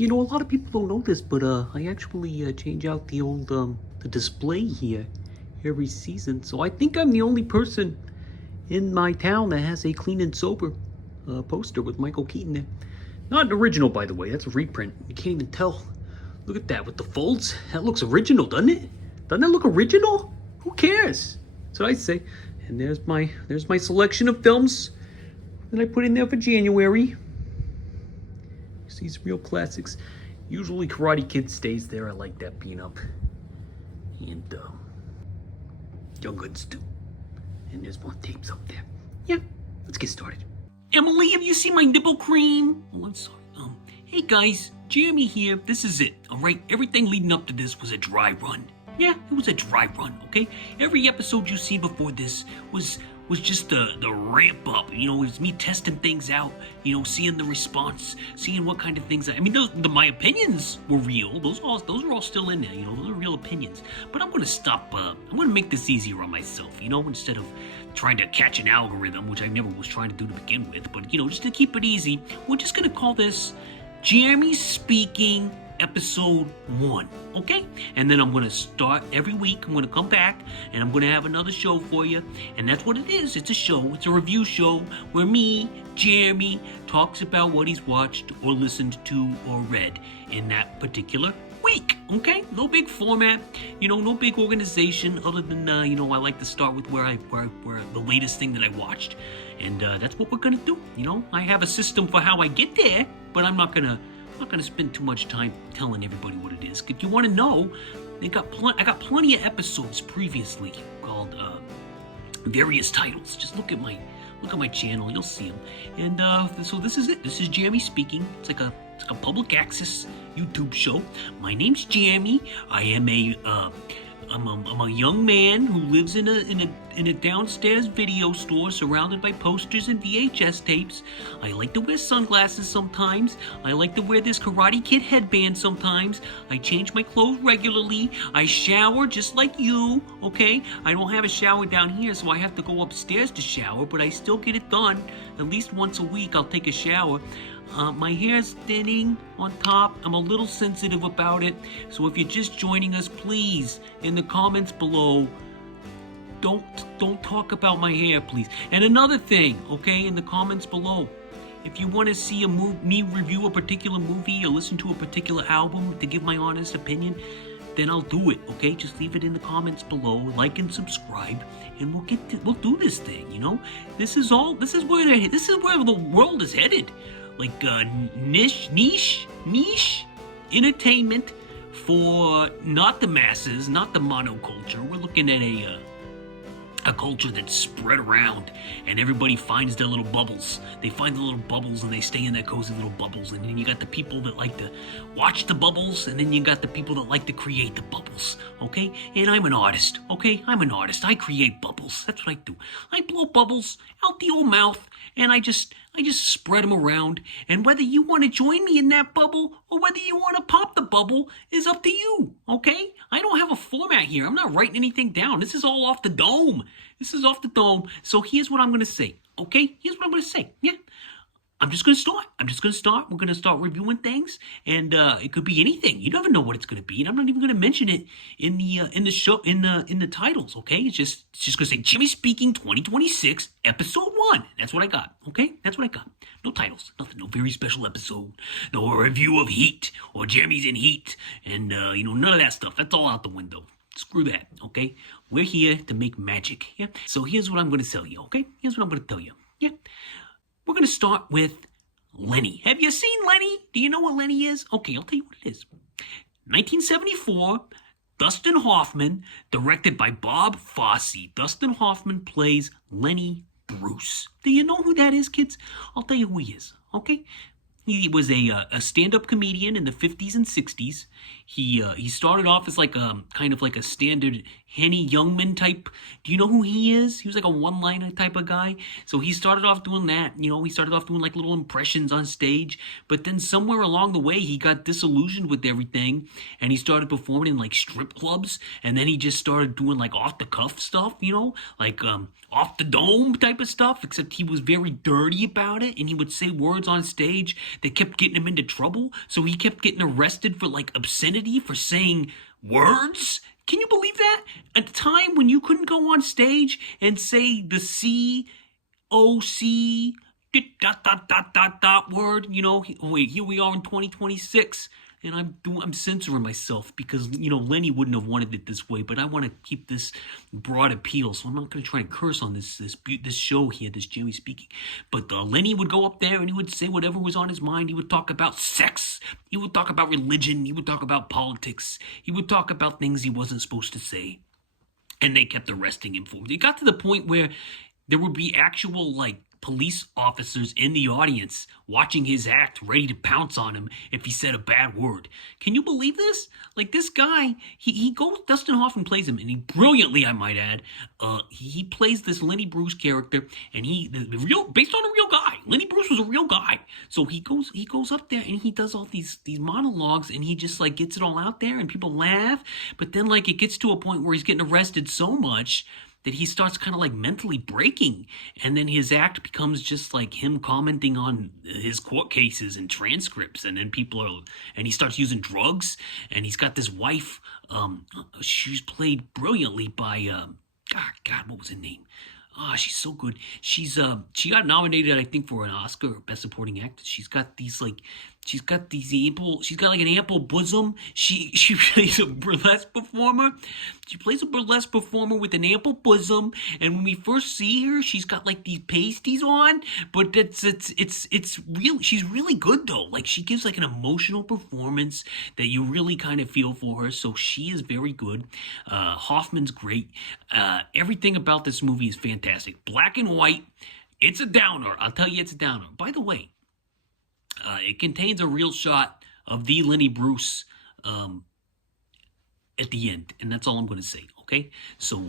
You know, a lot of people don't know this, but I actually change out the old the display here every season. So I think I'm the only person in my town that has a clean and sober poster with Michael Keaton there. Not an original, by the way. That's a reprint. You can't even tell. Look at that with the folds. That looks original, doesn't it? Doesn't that look original? Who cares? That's what I say. And there's my selection of films that I put in there for January. These real classics. Usually Karate Kid stays there. I like that being up. And Young Guns too. And there's more tapes up there. Yeah, let's get started. Emily, have you seen my nipple cream? Oh, I'm sorry. Hey guys, Jeremy here. This is it, all right? Everything leading up to this was a dry run. Yeah, it was a dry run, okay? Every episode you see before this was just the ramp up. You know, it was me testing things out, you know, seeing the response, seeing what kind of things my opinions were real. Those are all still in there, you know, those are real opinions. But I'm gonna stop, I'm gonna make this easier on myself, you know, instead of trying to catch an algorithm, which I never was trying to do to begin with. But, you know, just to keep it easy, we're just gonna call this Jeremy Speaking Episode 1, okay? And then I'm going to start every week. I'm going to come back, and I'm going to have another show for you. And that's what it is. It's a show. It's a review show where me, Jeremy, talks about what he's watched or listened to or read in that particular week, okay? No big format, you know, no big organization other than, you know, I like to start with where the latest thing that I watched. And that's what we're going to do, you know? I have a system for how I get there, but I'm not going to spend too much time telling everybody what it is. If you want to know, I got plenty of episodes previously called various titles. Just look at my channel, you'll see them. And so this is it. This is Jeremy Speaking. It's like a public access YouTube show. My name's Jeremy. I'm a young man who lives in a downstairs video store surrounded by posters and VHS tapes. I like to wear sunglasses sometimes. I like to wear this Karate Kid headband sometimes. I change my clothes regularly. I shower just like you, okay? I don't have a shower down here, so I have to go upstairs to shower, but I still get it done. At least once a week, I'll take a shower. My hair's thinning on top. I'm a little sensitive about it. So if you're just joining us, please, in the comments below, don't talk about my hair, please. And another thing, okay, in the comments below, if you want to see me review a particular movie or listen to a particular album to give my honest opinion, then I'll do it, okay? Just leave it in the comments below, like and subscribe, and we'll do this thing, you know? This is where the world is headed. Like niche entertainment for not the masses, not the monoculture. We're looking at a culture that's spread around, and everybody finds their little bubbles. They find the little bubbles, and they stay in their cozy little bubbles. And then you got the people that like to watch the bubbles, and then you got the people that like to create the bubbles, okay? And I'm an artist, okay? I'm an artist. I create bubbles. That's what I do. I blow bubbles out the old mouth, and I just spread them around. And whether you want to join me in that bubble or whether you want to pop the bubble is up to you, okay? I don't have a format here. I'm not writing anything down. This is all off the dome. This is off the dome. So here's what I'm going to say, okay? Here's what I'm going to say, yeah? I'm just going to start. We're going to start reviewing things, and it could be anything. You never know what it's going to be, and I'm not even going to mention it in the show in the titles. Okay, it's just going to say Jimmy Speaking 2026 Episode 1. That's what I got. Okay, that's what I got. No titles, nothing. No very special episode. No review of Heat or Jeremy's in Heat, and you know, none of that stuff. That's all out the window. Screw that. Okay, we're here to make magic. Yeah. So here's what I'm going to tell you. Okay, here's what I'm going to tell you. Yeah. We're going to start with Lenny. Have you seen Lenny? Do you know what Lenny is? Okay, I'll tell you what it is. 1974, Dustin Hoffman, directed by Bob Fosse. Dustin Hoffman plays Lenny Bruce. Do you know who that is, kids? I'll tell you who he is, okay? He was a stand-up comedian in the 50s and 60s. He started off as like kind of like a standard Henny Youngman type. Do you know who he is? He was like a one-liner type of guy. So he started off doing that. You know, he started off doing like little impressions on stage. But then somewhere along the way, he got disillusioned with everything, and he started performing in like strip clubs. And then he just started doing like off-the-cuff stuff, you know, like off the dome type of stuff. Except he was very dirty about it, and he would say words on stage that kept getting him into trouble. So he kept getting arrested for like obscenity for saying words. Can you believe that? At the time when you couldn't go on stage and say the COC word, wait, here we are in 2026. And I'm censoring myself because, Lenny wouldn't have wanted it this way, but I want to keep this broad appeal, so I'm not going to try and curse on this show here, this Jimmy speaking. But Lenny would go up there and he would say whatever was on his mind. He would talk about sex. He would talk about religion. He would talk about politics. He would talk about things he wasn't supposed to say. And they kept arresting him for it. It got to the point where there would be actual, police officers in the audience watching his act, ready to pounce on him if he said a bad word. Can you believe this? This guy, he goes, Dustin Hoffman plays him, and he brilliantly, I might add, he plays this Lenny Bruce character, and based on a real guy. Lenny Bruce was a real guy. So he goes up there and he does all these monologues, and he just gets it all out there, and people laugh. But then it gets to a point where he's getting arrested so much that he starts kind of mentally breaking, and then his act becomes just him commenting on his court cases and transcripts, and then and he starts using drugs, and he's got this wife, she's played brilliantly by, God, what was her name? She's so good. She got nominated, I think, for an Oscar, Best Supporting Actress. She's got an ample bosom. She plays a burlesque performer. She plays a burlesque performer with an ample bosom. And when we first see her, she's got these pasties on. But it's real. She's really good though. She gives an emotional performance that you really kind of feel for her. So she is very good. Hoffman's great. Everything about this movie is fantastic. Black and white. It's a downer. I'll tell you, it's a downer. By the way, it contains a real shot of the Lenny Bruce at the end, and that's all I'm going to say. Okay, so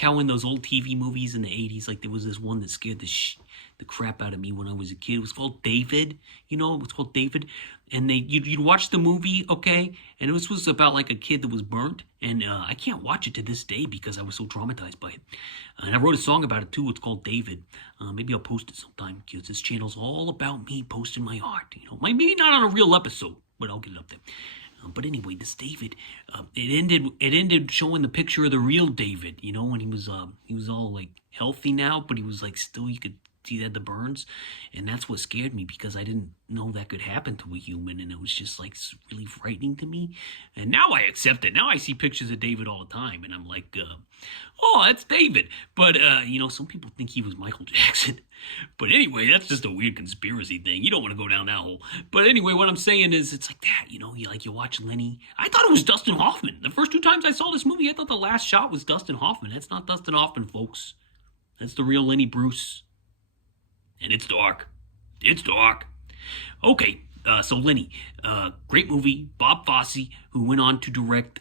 how in those old TV movies in the 80s, there was this one that scared the crap out of me when I was a kid. It was called David. It was called David, and you'd watch the movie, okay, and this was about a kid that was burnt, and I can't watch it to this day because I was so traumatized by it. And I wrote a song about it too. It's called David. Maybe I'll post it sometime because this channel's all about me posting my art. Maybe not on a real episode, but I'll get it up there. But anyway, this David, it ended showing the picture of the real David, when he was all healthy now, but he was still, you could see he had the burns, and that's what scared me because I didn't know that could happen to a human, and it was just really frightening to me. And now I accept it. Now I see pictures of David all the time, and I'm oh, that's David. But some people think he was Michael Jackson. But anyway, that's just a weird conspiracy thing. You don't want to go down that hole. But anyway, what I'm saying is, it's that, you watch Lenny. I thought it was Dustin Hoffman. The first two times I saw this movie, I thought the last shot was Dustin Hoffman. That's not Dustin Hoffman, folks. That's the real Lenny Bruce. And it's dark. It's dark. Okay, so Lenny, great movie. Bob Fosse, who went on to direct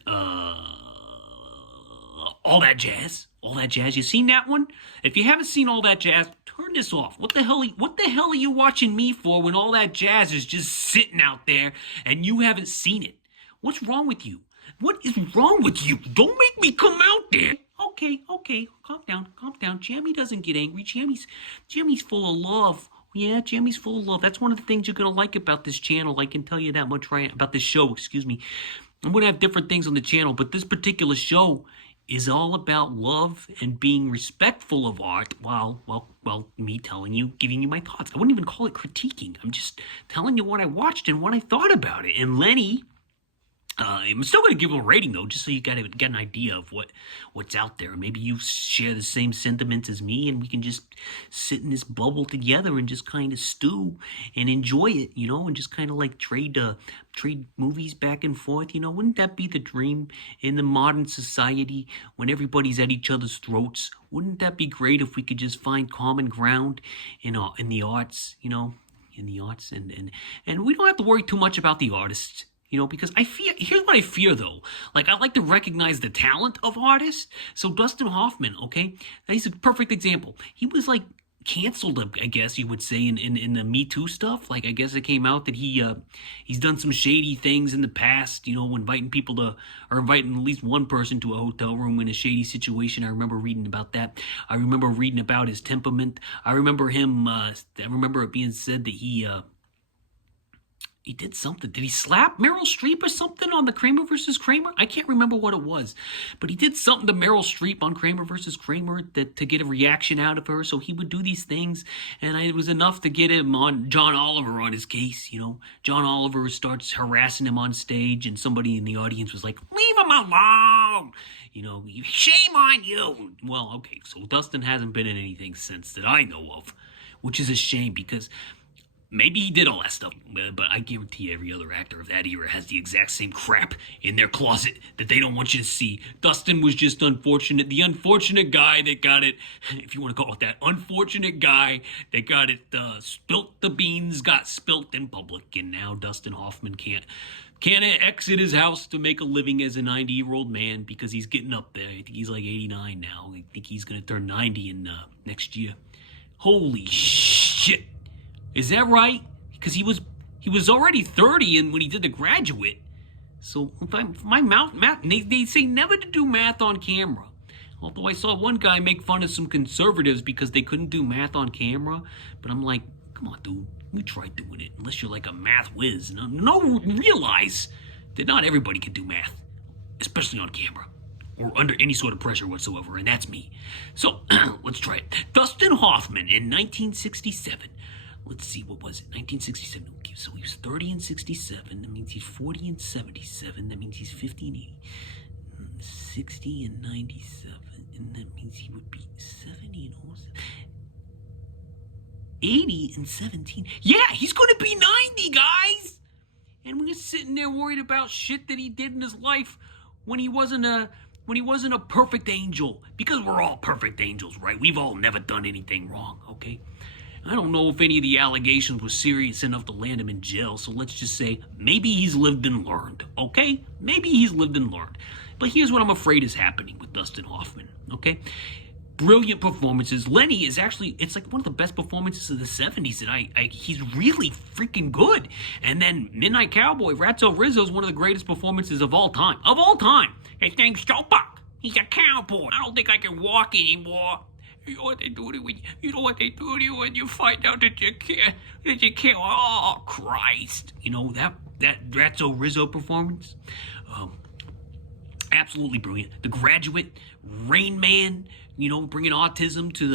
All That Jazz. All That Jazz. You seen that one? If you haven't seen All That Jazz, turn this off. What the hell are you watching me for when All That Jazz is just sitting out there and you haven't seen it? What's wrong with you? What is wrong with you? Don't make me come out there. Okay, calm down. Jamie doesn't get angry. Jamie's full of love. Yeah, Jamie's full of love. That's one of the things you're going to like about this channel. I can tell you that much, right? About this show, excuse me. I'm going to have different things on the channel, but this particular show is all about love and being respectful of art while me giving you my thoughts. I wouldn't even call it critiquing. I'm just telling you what I watched and what I thought about it. And Lenny, I'm still going to give him a rating, though, just so you get an idea of what's out there. Maybe you share the same sentiments as me, and we can just sit in this bubble together and just kind of stew and enjoy it, and just kind of trade movies back and forth. Wouldn't that be the dream in the modern society when everybody's at each other's throats? Wouldn't that be great if we could just find common ground in the arts, in the arts, and we don't have to worry too much about the artists. Because here's what I fear, though. I like to recognize the talent of artists. So Dustin Hoffman, okay, he's a perfect example. He was canceled, I guess you would say, in the Me Too stuff. I guess it came out that he's done some shady things in the past, inviting at least one person to a hotel room in a shady situation. I remember reading about that. I remember reading about his temperament. I remember it being said that he he did something. Did he slap Meryl Streep or something on the Kramer versus Kramer? I can't remember what it was, but he did something to Meryl Streep on Kramer versus Kramer to get a reaction out of her. So he would do these things, and it was enough to get him on John Oliver on his case. John Oliver starts harassing him on stage, and somebody in the audience was like, "Leave him alone." Shame on you. Well, okay, so Dustin hasn't been in anything since that I know of, which is a shame because maybe he did all that stuff, but I guarantee every other actor of that era has the exact same crap in their closet that they don't want you to see. Dustin was just unfortunate. The unfortunate guy that got it, if you want to call it that, unfortunate guy that got it, spilt the beans, got spilt in public, and now Dustin Hoffman can't exit his house to make a living as a 90-year-old man because he's getting up there. I think he's like 89 now. I think he's going to turn 90 in next year. Holy shit. Is that right? Because he was already 30 and when he did The Graduate. So if my math, they say never to do math on camera. Although I saw one guy make fun of some conservatives because they couldn't do math on camera. But I'm like, come on, dude. We try doing it. Unless you're like a math whiz. Realize that not everybody can do math. Especially on camera. Or under any sort of pressure whatsoever. And that's me. So, let's try it. Dustin Hoffman in 1967. Let's see, what was it? 1967. Okay, so he was 30 in 67. That means he's 40 in 77. That means he's 50 in 80. 60 in 97. And that means he would be 70 in 80 and 17. Yeah, he's going to be 90, guys! And we're sitting there worried about shit that he did in his life when he wasn't a perfect angel. Because we're all perfect angels, right? We've all never done anything wrong, okay? I don't know if any of the allegations were serious enough to land him in jail, so let's just say maybe he's lived and learned, okay? Maybe he's lived and learned. But here's what I'm afraid is happening with Dustin Hoffman, okay? Brilliant performances. Lenny is actually, it's like one of the best performances of the 70s that he's really freaking good. And then Midnight Cowboy, Ratso Rizzo is one of the greatest performances of all time. Of all time! His name's Tupac. He's a cowboy. I don't think I can walk anymore. You know what they do to you when you find out that you can't. Oh Christ! That Ratso Rizzo performance, absolutely brilliant. The Graduate, Rain Man, bringing autism to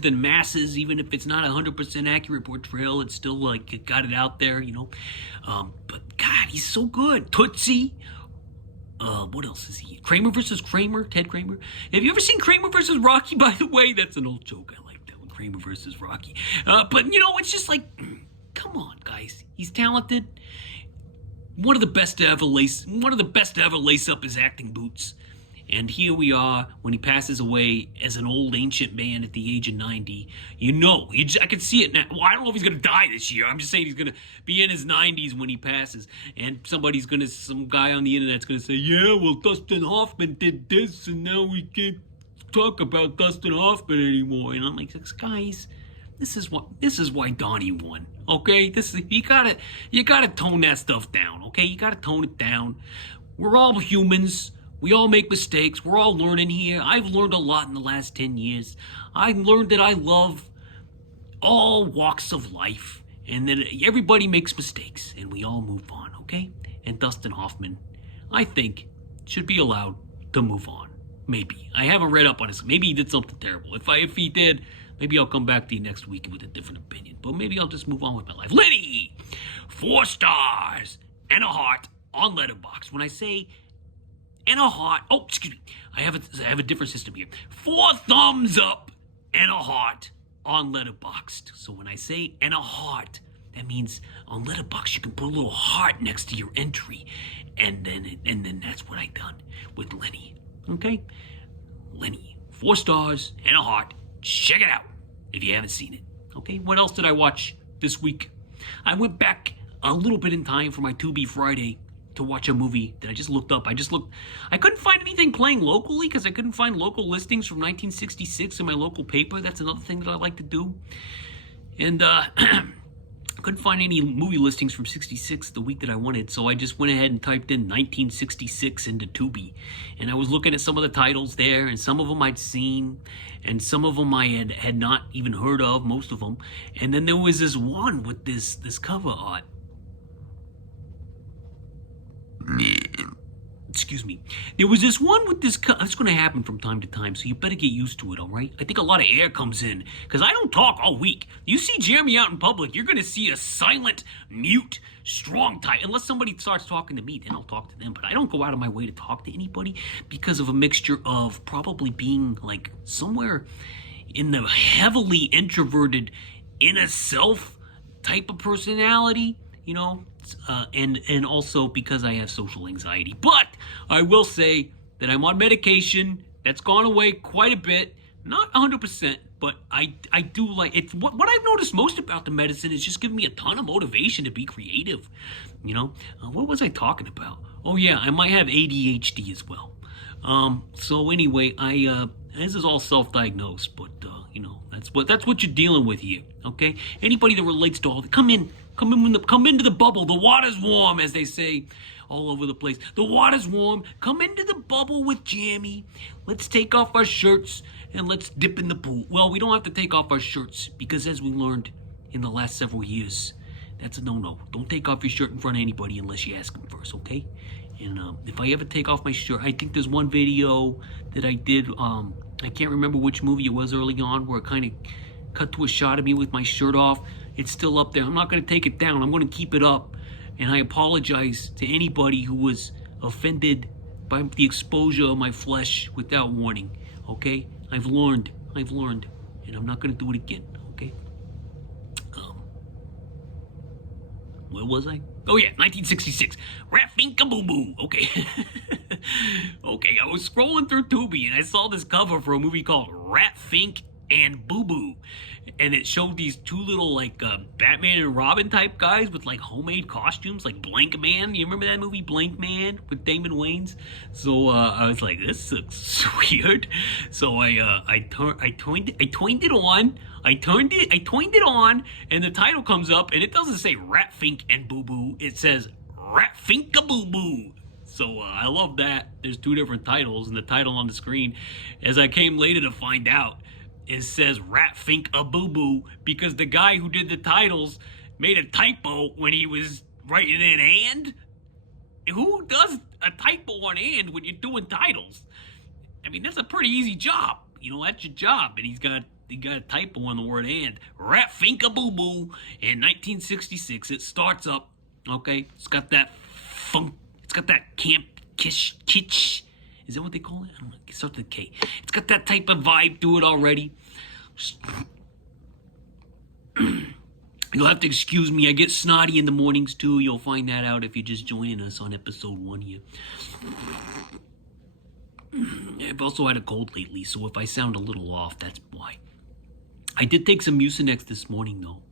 the masses, even if it's not 100% accurate portrayal, it's still like it got it out there, But God, he's so good. Tootsie. What else is he? Kramer versus Kramer, Ted Kramer. Have you ever seen Kramer versus Rocky, by the way? That's an old joke. I like that one, Kramer versus Rocky. But, it's just like, come on, guys. He's talented. One of the best to ever lace up his acting boots. And here we are when he passes away as an old ancient man at the age of 90. I can see it now. Well, I don't know if he's going to die this year. I'm just saying he's going to be in his 90s when he passes. And some guy on the internet's going to say, yeah, well, Dustin Hoffman did this and now we can't talk about Dustin Hoffman anymore. And I'm like, guys, this is why Donnie won. Okay? You gotta tone that stuff down. Okay? You gotta tone it down. We're all humans. We all make mistakes. We're all learning here. I've learned a lot in the last 10 years. I've learned that I love all walks of life and that everybody makes mistakes and we all move on, okay? And Dustin Hoffman, I think, should be allowed to move on. Maybe. I haven't read up on this. Maybe he did something terrible. If he did, maybe I'll come back to you next week with a different opinion. But maybe I'll just move on with my life. Lenny! 4 stars and a heart on Letterboxd. When I say and a heart. Oh, excuse me. I have a different system here. 4 thumbs up and a heart on Letterboxd. So when I say and a heart, that means on Letterboxd you can put a little heart next to your entry, and then that's what I done with Lenny. Okay, Lenny, 4 stars and a heart. Check it out if you haven't seen it. Okay, what else did I watch this week? I went back a little bit in time for my Tubi Friday to watch a movie that I just looked up. I couldn't find anything playing locally because I couldn't find local listings from 1966 in my local paper. That's another thing that I like to do. And I couldn't find any movie listings from 66 the week that I wanted, so I just went ahead and typed in 1966 into Tubi. And I was looking at some of the titles there, and some of them I'd seen, and some of them I had not even heard of, most of them. And then there was this one with this cover art. excuse me. There was this one with this. It's going to happen from time to time, so you better get used to it. All right. I think a lot of air comes in because I don't talk all week. You see Jeremy out in public, you're going to see a silent, mute, strong type. Unless somebody starts talking to me, then I'll talk to them. But I don't go out of my way to talk to anybody because of a mixture of probably being like somewhere in the heavily introverted, inner self type of personality, you know, and also because I have social anxiety. But I will say that I'm on medication. That's gone away quite a bit. Not 100%, but I do like it. What I've noticed most about the medicine is just giving me a ton of motivation to be creative. You know, what was I talking about? Oh yeah, I might have ADHD as well. So anyway, this is all self-diagnosed, but you know, that's what you're dealing with here. Okay, anybody that relates to all that, come into the bubble. The water's warm, as they say all over the place. The water's warm. Come into the bubble with Jammy. Let's take off our shirts and let's dip in the pool. Well, we don't have to take off our shirts because, as we learned in the last several years, that's a no-no. Don't take off your shirt in front of anybody unless you ask them first, okay? And if I ever take off my shirt, I think there's one video that I did. I can't remember which movie it was early on where it kind of cut to a shot of me with my shirt off. It's still up there. I'm not going to take it down. I'm going to keep it up. And I apologize to anybody who was offended by the exposure of my flesh without warning. Okay? I've learned. And I'm not going to do it again. Okay? Where was I? Oh yeah, 1966. Ratfinka Boo Boo. Okay. Okay, I was scrolling through Tubi and I saw this cover for a movie called Ratfink and Boo Boo. And it showed these two little like Batman and Robin type guys with like homemade costumes, like Blank Man. You remember that movie Blank Man with Damon Wayans? So I was like, this looks weird. So I turned it on, and the title comes up, and it doesn't say Ratfink and Boo Boo. It says Ratfinka Boo Boo. So I love that. There's two different titles, and the title on the screen, as I came later to find out, it says Ratfink a Boo Boo because the guy who did the titles made a typo when he was writing in and. Who does a typo on and when you're doing titles? I mean, that's a pretty easy job. You know, that's your job. And he got a typo on the word and. Ratfink a Boo Boo in 1966. It starts up, okay? It's got that funk. It's got that camp kitsch. Is that what they call it? I don't know. It starts with a K. It's got that type of vibe to it already. You'll have to excuse me. I get snotty in the mornings too. You'll find that out if you're just joining us on episode 1 here. I've also had a cold lately, so if I sound a little off, that's why. I did take some Mucinex this morning though.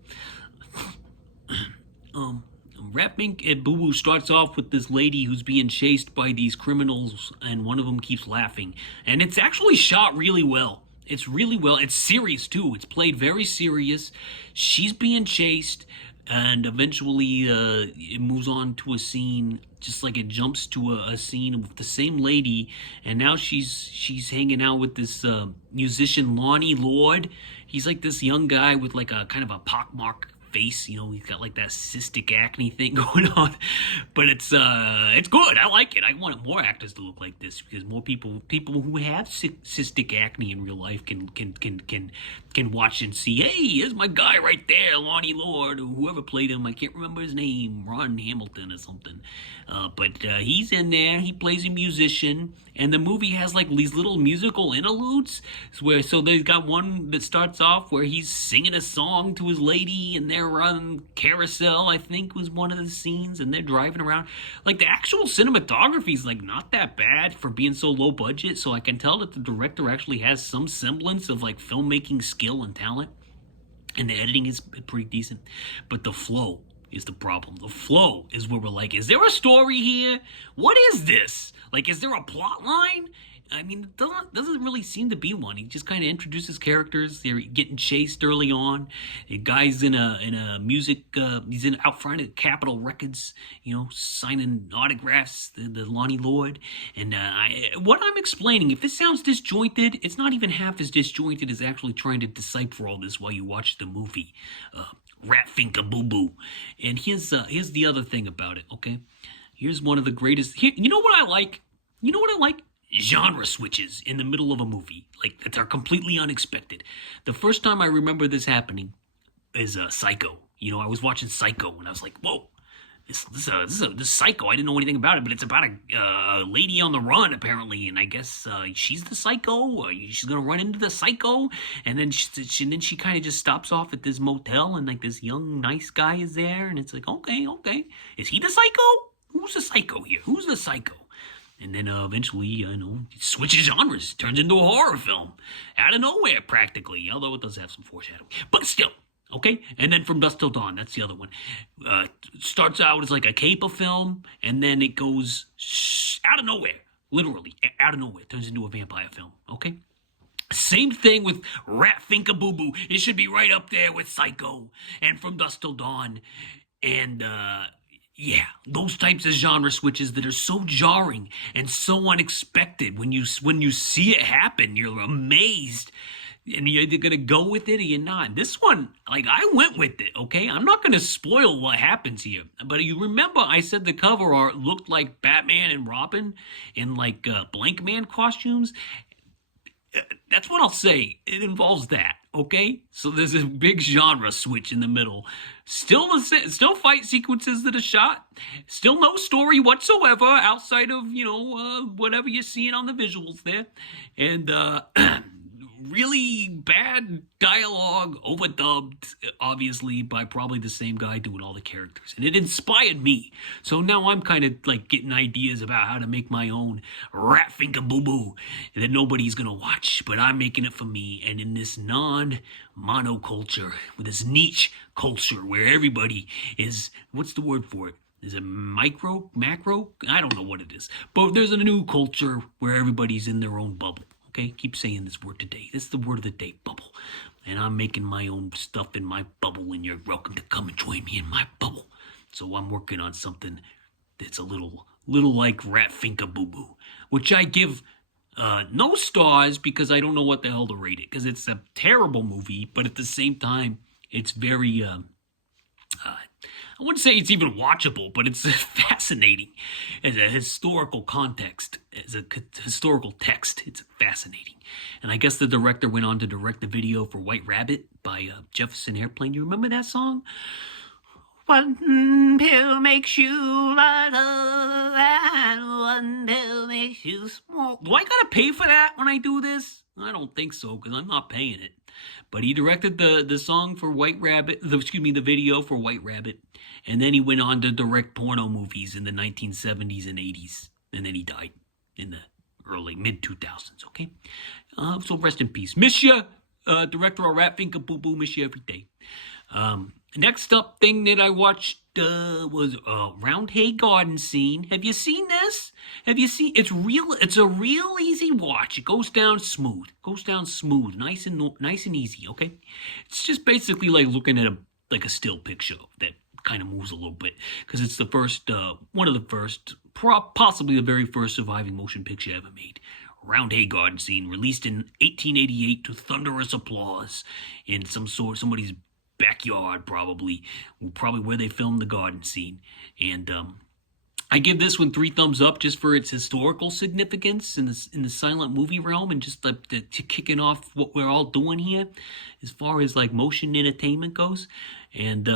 Ratfink and Boo Boo starts off with this lady who's being chased by these criminals, and one of them keeps laughing. And it's actually shot really well. It's really well. It's serious, too. It's played very serious. She's being chased, and eventually it moves on to a scene, just like it jumps to a scene with the same lady, and now she's hanging out with this musician, Lonnie Lord. He's like this young guy with like a kind of a pockmark face, you know, he's got like that cystic acne thing going on, but it's good. I like it. I want more actors to look like this because more people who have cystic acne in real life can watch and see. Hey, here's my guy right there, Lonnie Lord, or whoever played him. I can't remember his name, Ron Hamilton or something. But he's in there. He plays a musician, and the movie has like these little musical interludes so they've got one that starts off where he's singing a song to his lady, and they're on carousel, I think was one of the scenes, and they're driving around. Like the actual cinematography is like not that bad for being so low budget, so I can tell that the director actually has some semblance of like filmmaking skill and talent, and the editing is pretty decent, but the flow is the problem. The flow is where we're like, is there a story here? What is this? Like, is there a plot line? I mean, it doesn't really seem to be one. He just kind of introduces characters. They're getting chased early on. The guy's in a music. He's out front at Capitol Records, you know, signing autographs. The Lonnie Lord. And what I'm explaining, if this sounds disjointed, it's not even half as disjointed as actually trying to decipher all this while you watch the movie. Ratfinka Boo Boo. And here's the other thing about it. Okay, here's one of the greatest. You know what I like? You know what I like? Genre switches in the middle of a movie, like that are completely unexpected. The first time I remember this happening is Psycho. You know, I was watching Psycho and I was like, whoa, this Psycho. I didn't know anything about it, but it's about a lady on the run apparently, and I guess she's the psycho. She's gonna run into the psycho, and then she kind of just stops off at this motel, and like this young nice guy is there, and it's like, okay, is he the psycho? Who's the psycho here? Who's the psycho? And then eventually, it switches genres, turns into a horror film out of nowhere, practically. Although it does have some foreshadowing, but still, okay. And then From Dusk Till Dawn, that's the other one. Starts out as like a caper film, and then it goes out of nowhere, literally out of nowhere, turns into a vampire film. Okay. Same thing with Rat Finka Boo Boo. It should be right up there with Psycho and From Dusk Till Dawn, and yeah, those types of genre switches that are so jarring and so unexpected. When you see it happen, you're amazed, and you're either gonna go with it or you're not. This one, like, I went with it. Okay, I'm not gonna spoil what happens here, but you remember I said the cover art looked like Batman and Robin in like Blank Man costumes. That's what I'll say. It involves that. Okay, so there's a big genre switch in the middle. Still fight sequences that are shot. Still no story whatsoever outside of whatever you're seeing on the visuals there, and really bad dialogue, overdubbed, obviously, by probably the same guy doing all the characters. And it inspired me. So now I'm kind of like getting ideas about how to make my own Rat Finger Boo Boo that nobody's going to watch, but I'm making it for me. And in this non-monoculture, with this niche culture where everybody is, what's the word for it? Is it macro? I don't know what it is. But there's a new culture where everybody's in their own bubble. Okay, keep saying this word today. This is the word of the day, bubble. And I'm making my own stuff in my bubble, and you're welcome to come and join me in my bubble. So I'm working on something that's a little like Rat Finka Boo Boo, which I give no stars because I don't know what the hell to rate it, because it's a terrible movie, but at the same time, it's very I wouldn't say it's even watchable, but it's fascinating as a historical context, as a historical text. It's fascinating. And I guess the director went on to direct the video for White Rabbit by Jefferson Airplane. You remember that song? One pill makes you lighter, and one pill makes you small. Do I gotta pay for that when I do this? I don't think so, because I'm not paying it. But he directed the song for White Rabbit, the video for White Rabbit, and then he went on to direct porno movies in the 1970s and 80s, and then he died in the early mid-2000s. Okay, so rest in peace, miss ya, director of Rat Finka Boo Boo, miss you every day. Next up thing that I watched was Round Hay Garden Scene. Have you seen this? Have you seen? It's a real easy watch. It goes down smooth. Nice and easy. Okay, it's just basically like looking at a still picture that kind of moves a little bit, because it's the first, one of the first, possibly the very first surviving motion picture ever made. Round Hay Garden Scene, released in 1888 to thunderous applause in somebody's backyard, probably where they filmed the garden scene. And I give this one 3 thumbs up just for its historical significance in the silent movie realm, and just to kicking off what we're all doing here as far as like motion entertainment goes. And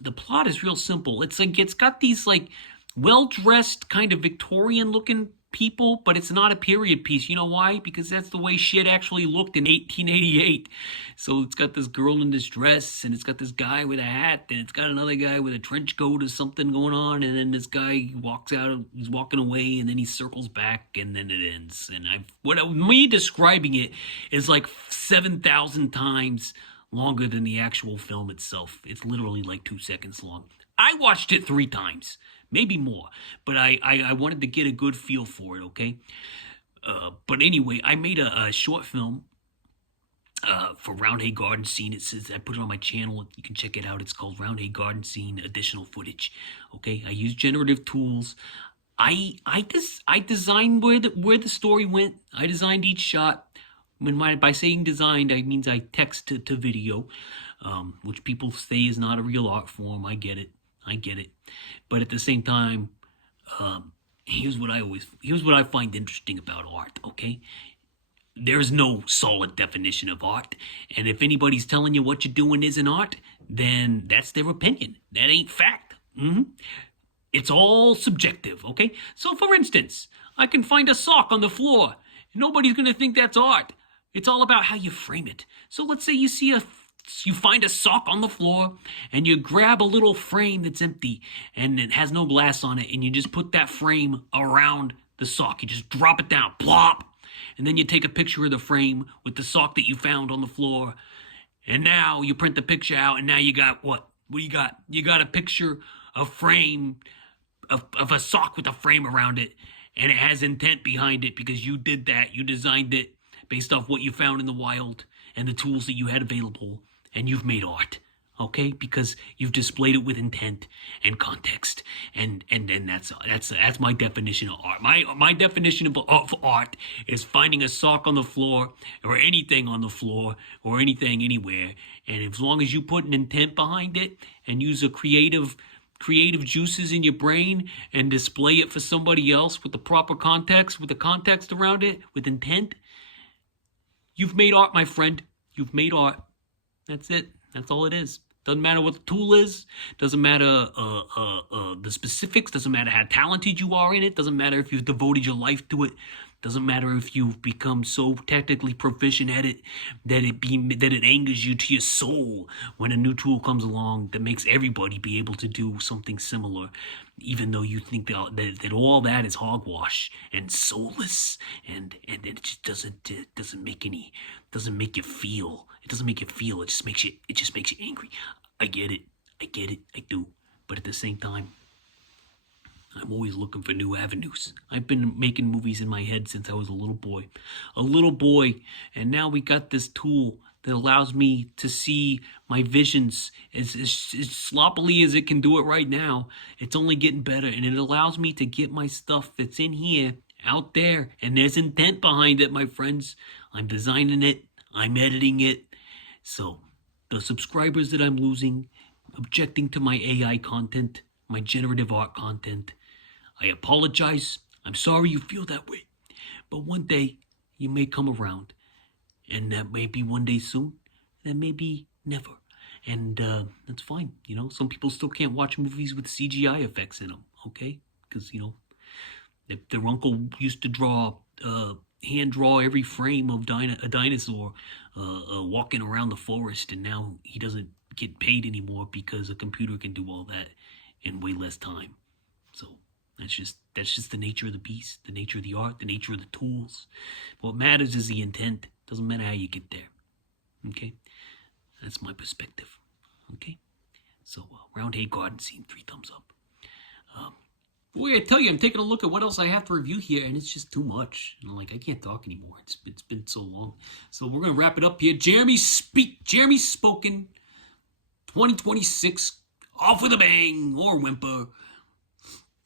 the plot is real simple. It's got these like well-dressed kind of Victorian looking people, but it's not a period piece. You know why? Because that's the way shit actually looked in 1888. So it's got this girl in this dress, and it's got this guy with a hat, and it's got another guy with a trench coat or something going on, and then this guy walks out, he's walking away, and then he circles back, and then it ends. And me describing it is like 7,000 times longer than the actual film itself. It's literally like 2 seconds long. I watched it 3 times. Maybe more, but I wanted to get a good feel for it, okay? But anyway, I made a short film for Round Hay Garden Scene. It says, I put it on my channel. You can check it out. It's called Round Hay Garden Scene Additional Footage, okay? I used generative tools. I designed where the story went. I designed each shot. By saying designed, I means I text to video, which people say is not a real art form. I get it. But at the same time, Here's what I find interesting about art, okay? There's no solid definition of art. And if anybody's telling you what you're doing isn't art, then that's their opinion. That ain't fact. It's all subjective, okay? So for instance, I can find a sock on the floor. Nobody's gonna think that's art. It's all about how you frame it. So let's say you find a sock on the floor and you grab a little frame that's empty and it has no glass on it, and you just put that frame around the sock. You just drop it down, plop. And then you take a picture of the frame with the sock that you found on the floor. And now you print the picture out, and now you got what? What do you got? You got a picture, a frame of a sock with a frame around it, and it has intent behind it because you did that. You designed it based off what you found in the wild and the tools that you had available, and you've made art. Okay, because you've displayed it with intent and context, and that's my definition of art. My definition of art is finding a sock on the floor, or anything on the floor, or anything anywhere, and as long as you put an intent behind it and use a creative juices in your brain and display it for somebody else with the proper context, with the context around it, with intent, you've made art, my friend. You've made art. That's it. That's all it is. Doesn't matter what the tool is. Doesn't matter the specifics. Doesn't matter how talented you are in it. Doesn't matter if you've devoted your life to it. Doesn't matter if you've become so technically proficient at it that it angers you to your soul when a new tool comes along that makes everybody be able to do something similar, even though you think that all that is hogwash and soulless, and it just doesn't make you feel. It doesn't make you feel. It just makes you angry. I get it. I do. But at the same time, I'm always looking for new avenues. I've been making movies in my head since I was a little boy. And now we got this tool that allows me to see my visions as sloppily as it can do it right now. It's only getting better, and it allows me to get my stuff that's in here out there, and there's intent behind it, my friends. I'm designing it. I'm editing it. So the subscribers that I'm losing, objecting to my AI content, my generative art content, I apologize. I'm sorry you feel that way. But one day, you may come around. And that may be one day soon. That may be never. And that's fine. You know, some people still can't watch movies with CGI effects in them. Okay? Because, you know, if their uncle used to hand draw every frame of a dinosaur walking around the forest, and now he doesn't get paid anymore because a computer can do all that in way less time. So that's just the nature of the beast, the nature of the art, the nature of the tools. What matters is the intent. Doesn't matter how you get there. Okay? That's my perspective. Okay? So, Round Hay Garden Scene, 3 thumbs up. Boy, I tell you, I'm taking a look at what else I have to review here, and it's just too much. And I can't talk anymore. It's been so long. So we're gonna wrap it up here. Jeremy Spoken, 2026, off with a bang or whimper.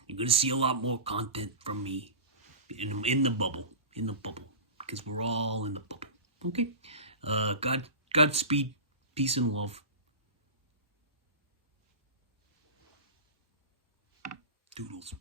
You're gonna see a lot more content from me in the bubble, because we're all in the bubble. Okay? Godspeed, peace and love. Doodles.